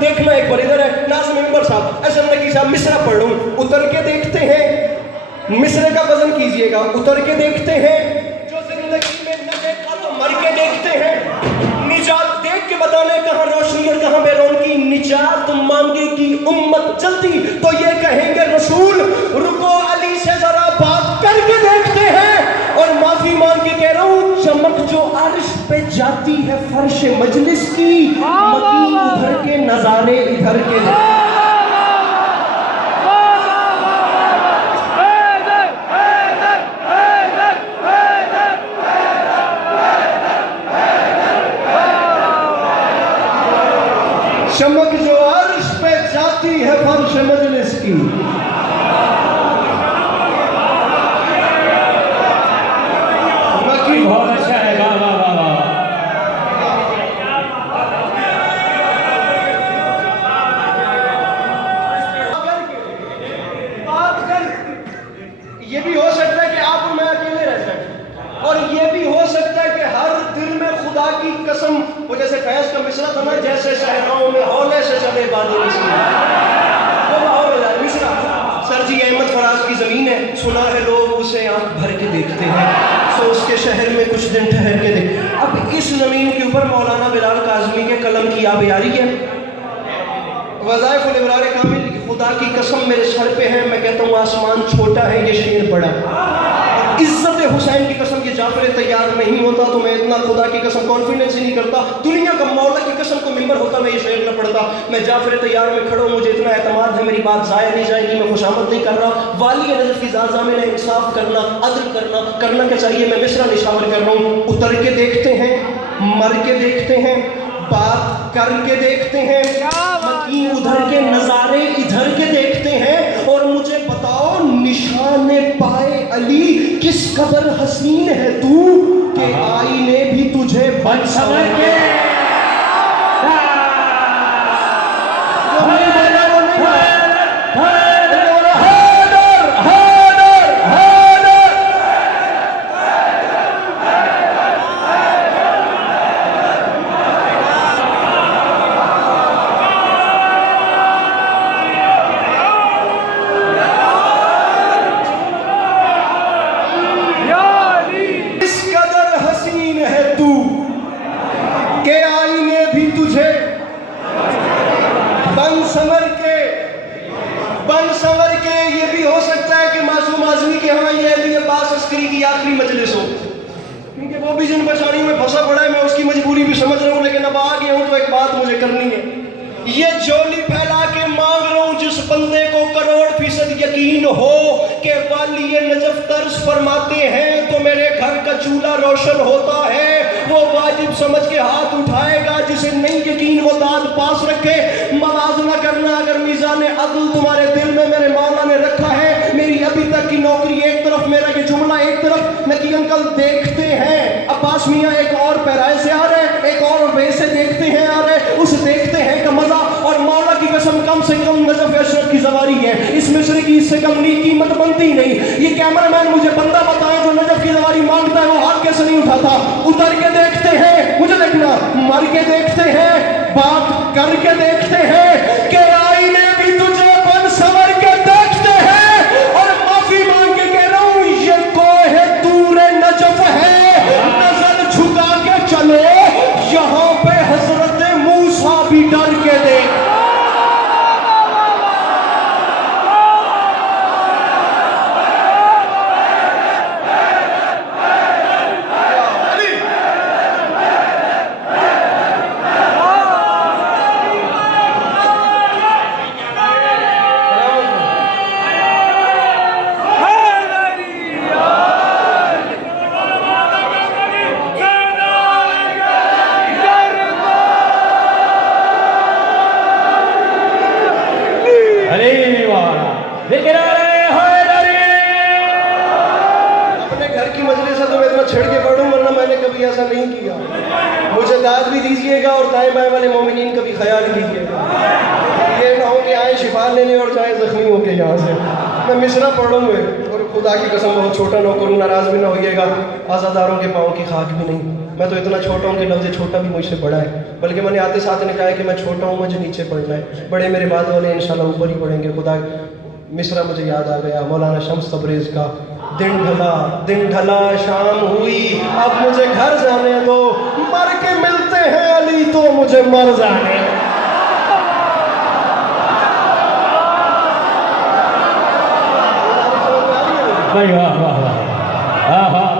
देखना एक बार इधर है नाज़िम मेंबर साहब, ऐसा नकी साहब मिसरा पढ़ लूं, उतर के देखते हैं, मिसरे का वजन कीजिएगा, उतर के देखते हैं, जो जिंदगी में न देखा तो मर के देखते हैं, निजात देख के बताने कहाँ रोशनी और कहाँ बेरौनकी, निजात मांगेगी उम्मत जल्दी तो ये कहेंगे रसूल, रुको अली से जरा बात करके देखते हैं, और माफी मांग के कह रहा हूँ चमक जो अर्श पे जाती है फर्श मजलिस की, मकी उधर के नजारे इधर के चमक जो अर्श पे जाती है फर्श मजलिस की। बहुत अच्छा है, वाह वाह वाह वाह। ये भी हो सकता है कि आप और मैं अकेले रह सकते, और ये भी हो सकता है कि हर दिल में खुदा की कसम, वो जैसे फैज का मिसरा था ना, जैसे सहराओं में हौले से चले बादल वो माहौल हो जाए मिसरा। सर जी अहमद फराज की ज़मीन है, सुना है लोग उसे आंख भर के देखते हैं, सोच के शहर में कुछ दिन ठहर के देख। अब इस ज़मीन के ऊपर मौलाना बिलाल काज़मी के कलम की आबियारी है, वज़ाइफ़ुल इब्रार कामिल, खुदा की कसम मेरे सर पे है, मैं कहता हूँ आसमान छोटा है ये शेर बड़ा, इज्जत हुसैन की कसम ये जाफर तैयार नहीं होता तो मैं इतना खुदा की कसम कॉन्फिडेंस ही नहीं करता, दुनिया का मौला की कसम को मिंबर होता मैं ये शेर न पढ़ता। मैं जाफर तैयार में खड़ा हूँ, मुझे इतना एतमाद है मेरी बात ज़ाया नहीं जाएगी, मैं खुशामद नहीं कर रहा, वाली नजफ की ज़ाज़ा में इंसाफ करना, अदल करना, करना क्या चाहिए, मैं मिसरा निशावर कर रहा हूँ। उतर के देखते हैं, मर के देखते हैं, बात करके देखते हैं, मकी उधर के नज़ारे इधर के देखते हैं, और मुझे बताओ निशाने पाए अली किस कदर हसीन है तू, कि आईने भी तुझे बन समझ के बन संवर के। ये भी हो सकता है कि मासूम आजमी के यहाँ ये अली अब्बास अस्करी की आखिरी मजलिस हो, क्योंकि वो भी जिन परेशानियों में फंसा पड़ा है, मैं उसकी मजबूरी भी समझ रहा हूँ, लेकिन अब आ गया हूँ तो एक बात मुझे करनी है। ये झोली फैला के मांग रहा हूँ जिस बंदे को करोड़ फीसद यकीन हो कि वाली ये नजफ तर्ज फरमाते हैं तो मेरे घर का चूल्हा रोशन होता है, वो वाजिब समझ के हाथ उठाएगा, जिसे नहीं यकीन वो दाद पास रखे। मवाज़ना करना, अगर मीज़ान अदल तुम्हारे दिल में मेरे मौला ने रखा है, मेरी अभी तक की नौकरी एक तरफ, मेरा ये जुमला एक तरफ, नकी अंकल देखते हैं अब्बास मियाँ एक और पैराए से आ रहे, एक और वैसे देखते हैं आ रहे, उस देखते हैं का मजा, और मौला की कसम कम से कम नजफ अशरफ की सवारी है, इस मिस्र की इससे कम कीमत बनती नहीं। ये कैमरामैन मुझे बंदा बताए जो नजफ की सवारी मांगता है, वो हाथ कैसे नहीं उठाता। उतर के देखते हैं, मुझे देखना, मर के देखते हैं, बात करके देखते हैं, कि आईने भी तुझे बन संवर के देखते हैं, और माफी मांग के कह रहा हूं ये कोहे तूरे नजफ है, नजर झुका के चलो, यहाँ पे हजरत मूसा भी डर के देख। अपने घर की मजलिस है तो मैं इतना छिड़ के पढ़ूं, वरना मैंने कभी ऐसा नहीं किया। मुझे दाद भी दीजिएगा और दाएं बाएं वाले मोमिनीन का भी ख्याल कीजिएगा, ये ना हो कि आए शिफा लेने और जाए जख्मी होके यहाँ से। मैं मिसरा पढ़ूंगा और खुदा की कसम बहुत छोटा नौकर हूँ, नाराज भी ना होइएगा, आज़ादारों के पाँव की खाक भी नहीं। मैं तो इतना छोटा हूँ कि लफ्ज़ छोटा भी मुझसे बड़ा है, बल्कि मैंने आते साथ ने कहा है कि मैं छोटा हूँ, मुझे नीचे पढ़ना है, बड़े मेरे बाद वाले इंशाल्लाह ऊपर ही पढ़ेंगे। खुदा मिसरा मुझे याद आ गया मौलाना शम्स तबरेज़ का, दिन ढला शाम हुई, अब मुझे घर जाने दो, मर के मिलते हैं अली तो मुझे मर जाने दो। भाई वाह वाह वाह, हाँ हाँ,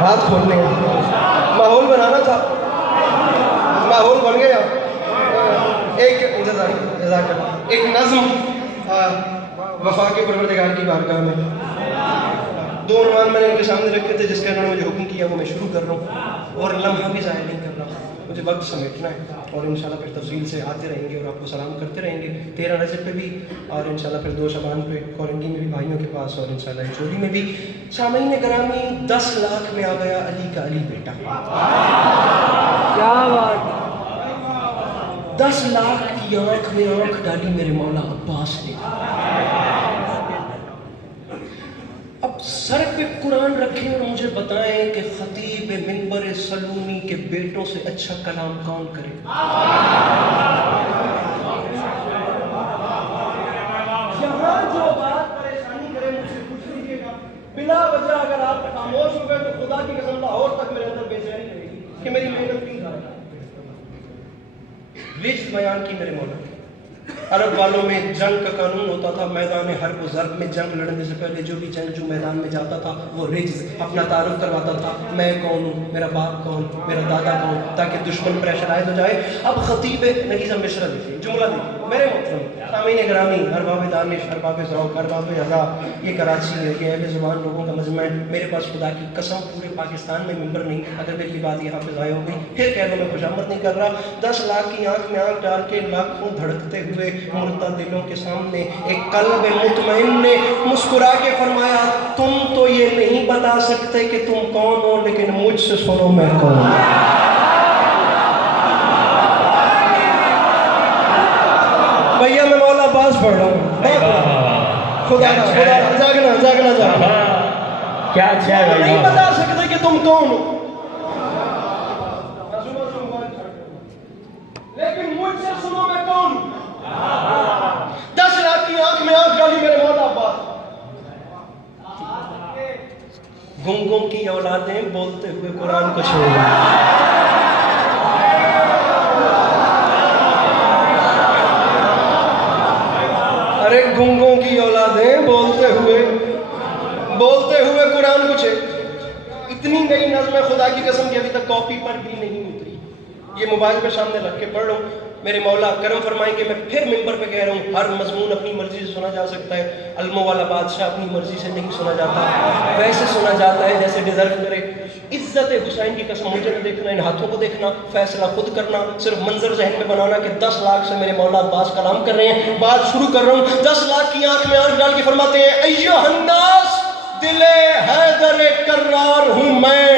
हाथ खोलने माहौल बनाना था, माहौल बन गया। एक नज़्म वफा के परवरदिगार की बारगाह में, दो उन्वान मैंने उनके सामने रखे थे जिसका उन्होंने मुझे हुक्म किया वो मैं शुरू कर रहा हूँ, और लम्हा भी ज़ाया नहीं कर रहा, मुझे वक्त समेटना है, और इंशाल्लाह फिर तफसील से आते रहेंगे और आपको सलाम करते रहेंगे 13 रजब पे भी, और इंशाल्लाह फिर 2 शबान पे कौरंगी में भी भाइयों के पास, और इंशाल्लाह चोरी में भी। सामईन ग्रामी 10 लाख में आ गया अली का अली बेटा, क्या बात, 10 लाख की आंख में आंख डाली मेरे मौला अब्बास ने। अब सर पे कुरान रखें और मुझे बताएं कि खतीब मिंबर सलूनी के बेटों से अच्छा कलाम कौन करे। यहाँ जो बात परेशानी करे मुझसे पूछ लीजिएगा, बिला वजह अगर आप खामोश हो गए तो खुदा की कसम लाहौर तक मेरे अंदर बेचैनी रहेगी कि मेरी मेहनत नहीं कर रहा। रिज बयान की मेरे मौला, अरब वालों में जंग का कानून होता था, मैदान हर्ब व ज़र्ब में जंग लड़ने से पहले जो भी जंगजू मैदान में जाता था वो रिज अपना तारुफ करवाता था, मैं कौन हूँ, मेरा बाप कौन, मेरा दादा कौन, ताकि दुश्मन प्रेशराइज हो जाए। अब खतीब नगीज़ा मिश्रा देखिए, जुमला देखिए मेरे मोहतरम सामीन ग्रामी, अरबाब दानिश, अरबाब ज़ौक़, अरबाब अज़ा, ये कराची है, ये अहले ज़ुबान लोगों का मजमा है। मेरे पास खुदा की कसम पूरे पाकिस्तान में मेंबर नहीं, अगर मेरी बात यहाँ पे ज़ाया हो गई फिर कह दो मैं खुशामद नहीं कर रहा। 10 लाख की आंख में आंख डाल के लाखों धड़कते हुए मुर्दा दिलों के सामने एक कल्ब मुतमईन ने मुस्कुरा के फरमाया, तुम तो ये नहीं बता सकते कि तुम कौन हो, लेकिन मुझसे सुनो मैं कौन हूं। भैया मैं मौला अब्बास पढ़ रहा हूँ, खुदा जागना जागना जागना, क्या अच्छा है नहीं बता सकते कि तुम कौन हो, लेकिन मुझसे सुनो मैं कौन हूं। 10 लाख की आंख में आंख डाली मेरे मौला अब्बास। गुंगों की औलादें बोलते हुए कुरान को छोड़, अरे गुंगों की औलादें बोलते हुए कुरान को छोड़। इतनी नई नज़्म खुदा की कसम की अभी तक कॉपी पर भी नहीं उतरी, ये मोबाइल पे सामने रख के पढ़ लो। मेरे मौला करम फरमाएंगे, मैं फिर मिंबर पे कह रहा हूँ, हर मजमून अपनी मर्जी से सुना जा सकता है, अलमो वाला बादशाह अपनी मर्जी से नहीं सुना जाता, वैसे सुना जाता है जैसे डिजर्व करे। इज्जत हुसैन की कसम मुझे न देखना, इन हाथों को देखना, फैसला खुद करना, सिर्फ मंजर जहन में बनाना कि 10 लाख से मेरे मौला अब्बास कलाम कर रहे हैं। बात शुरू कर रहा हूँ। 10 लाख की आंख में आंख डाल के फरमाते हैं, अय्युहन्नास दिले हैदर कर्रार हूँ मैं,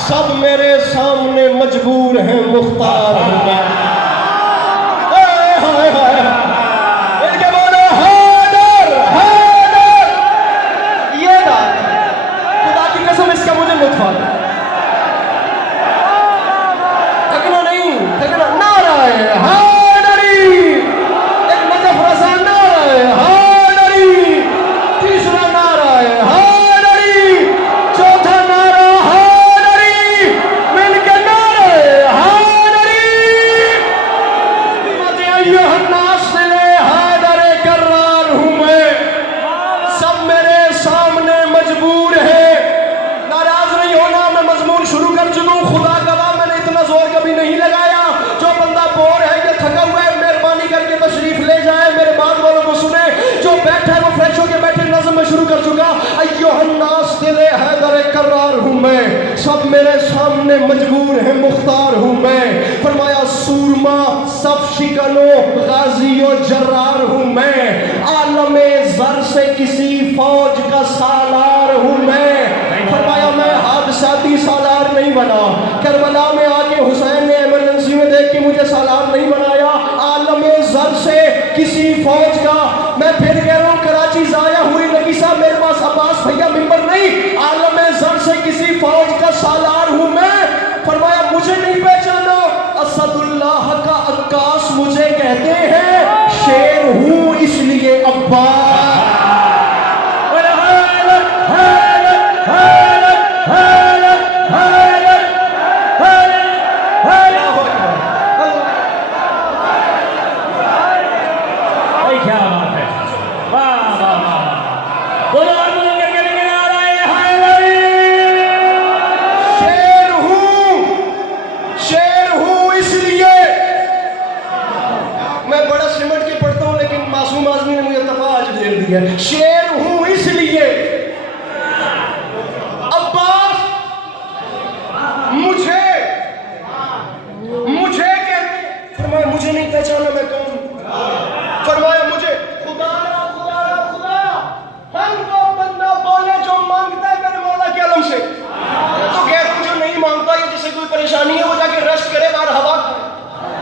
सब मेरे सामने मजबूर हैं, मुख्तार हूँ मैं। इनके बोलो हैदर हैदर, ये बात खुदा की कसम इसका मुझे लुत्फ आता है। थकना नहीं, थकना, नारा है हैदरी, एक नजफ रसा नारा है हैदरी, तीसरा नारा है हैदरी, चौथा नारा हैदरी, मिलकर नारा है हैदरी। अय्युहन्नास दिले हैदर कर्रार हूँ मैं, सब मेरे सामने मजबूर है। नाराज नहीं होना, मैं मजमून शुरू कर चुका हूँ, खुदा गवाह मैंने इतना जोर कभी नहीं लगाया। जो बंदा बोर है या थका हुआ है, मेहरबानी करके तशरीफ ले जाए, मेरे बात वालों को सुने। जो बैठा है वो फ्रेश होके बैठे, नज़्म में शुरू कर चुका। अय्युहन्नास दिले हैदर कर्रार हूँ मैं, सब मेरे सामने मजबूर है, मुख्तार हूँ मैं। फरमाया सूरमा सफ शिकनो गाजियो जर्रार हूँ मैं, आलमे ज़र से किसी फौज का सालार हूँ मैं। फरमाया मैं हादसाती सालार नहीं बना, करबला में आके हुसैन ने इमरजेंसी में देख के मुझे सालार नहीं बनाया, आलमे ज़र से किसी फौज का। मैं फिर कह रहा हूँ, कराची ज़ाया हुई नगीसा, मेरे पास अब्बास भैया मिंबर नहीं, आलमे ज़र से किसी फौज का सालार हूँ मैं। शेर हूं इसलिए अब्बास। क्या बात है, वाह वाह वाह, बोलो और बोलो करके लेकिन आ रहा है, हाय भाई। शेर हूं इसलिए, मैं बड़ा सिमट के पढ़ता हूं लेकिन मासूम आदमी ने मुझे तफा आज ढेर दिया। शेर हूं इसलिए अब्बास मुझे कहते, फरमाया मुझे नहीं पहचाना मैं कौन, फरमाया मुझे खुदा हम को बंदा बोले जो मांगता है मेरे मौला के अलम से, तो कह रहा हूं जो नहीं मांगता या जिसे कोई परेशानी है वो जाके रश्क करे बाहर हवा,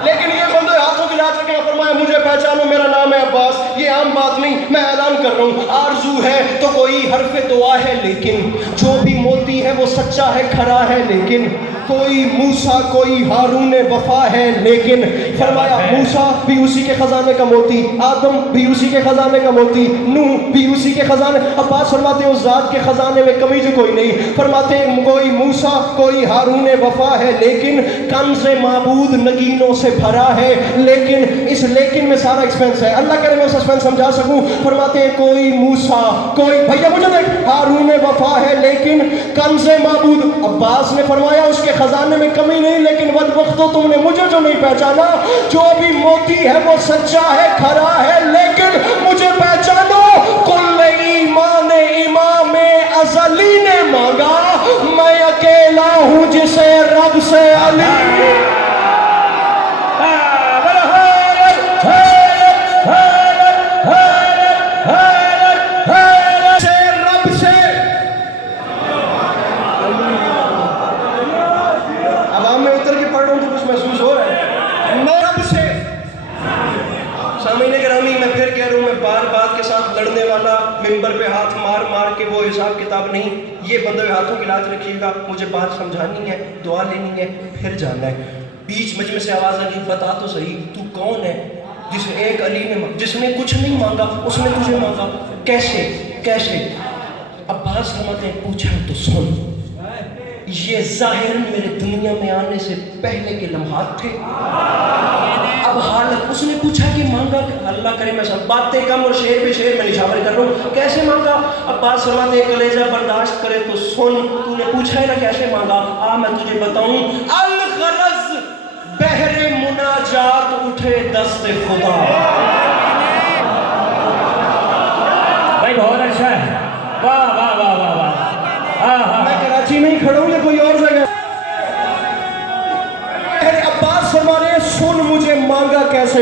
लेकिन ये बंदे हाथों की लाज रखे। फरमाया मुझे पहचानो मेरा नाम है अब्बास, ये आम बात नहीं, मैं ऐलान कर रहा हूँ। आरजू है तो कोई हरफ दुआ है, लेकिन जो भी मोती है वो सच्चा है खरा है, लेकिन कोई मूसा कोई हारून वफा है, लेकिन फरमाया मूसा भी उसी के खजाने का मोती, आदम भी उसी के खजाने का मोती, नूह भी उसी के खजाने। अब्बास फरमाते उस जात के खजाने में कमी जो कोई नहीं, फरमाते कोई मूसा कोई हारून वफा है, लेकिन कंज़े माबूद नगीनों से भरा है, लेकिन इस लेकिन में सारा एक्सपेंस है। अल्लाह करे मैं सस्पेंस समझा सकूं। फरमाते हैं कोई मूसा कोई, भैया मुझे देख, हारून वफा है लेकिन कंज़े माबूद। अब्बास ने फरमाया उसके खजाने में कमी नहीं, लेकिन वक्तो तुमने मुझे जो नहीं पहचाना, जो भी मोती है वो सच्चा है खरा है, लेकिन मुझे पहचानो। कुल ईमान इमाम अज़ली ने मांगा, मैं अकेला हूं जिसे रब से अली। लड़ने वाला मिंबर पे हाथ मार मार के वो हिसाब किताब नहीं, ये बंदे हाथों की लाज रखिएगा। मुझे बात समझानी है, दुआ लेनी है, फिर जाना है। बीच मजमे से आवाज आ गई, बता तो सही तू कौन है जिसे एक अली ने, जिसने कुछ नहीं मांगा उसने तुझे मांगा, कैसे कैसे? अब्बास फरमाते हैं पूछा तो सुन, ये जाहिर मेरे दुनिया में आने से पहले के लम्हात थे, अब हालत। उसने पूछा कि मांगा, अल्लाह करे मैं सब बातें कम और शेर पे शेर में निशावर कर रहा हूँ, कैसे मांगा? अब्बास फरमाते हैं कलेजा बर्दाश्त करे तो सुन, तूने पूछा है ना कैसे मांगा, आ मैं तुझे बताऊं। अल गरज बहरे मुनाजात उठे दस्ते खुदा। भाई बहुत अच्छा है, वाह वाह वाह वाह वाह। मैं कराची में ही खड़ा हूँ या कोई और जगह? अब्बास फरमा रहे हैं सुन मुझे मांगा कैसे।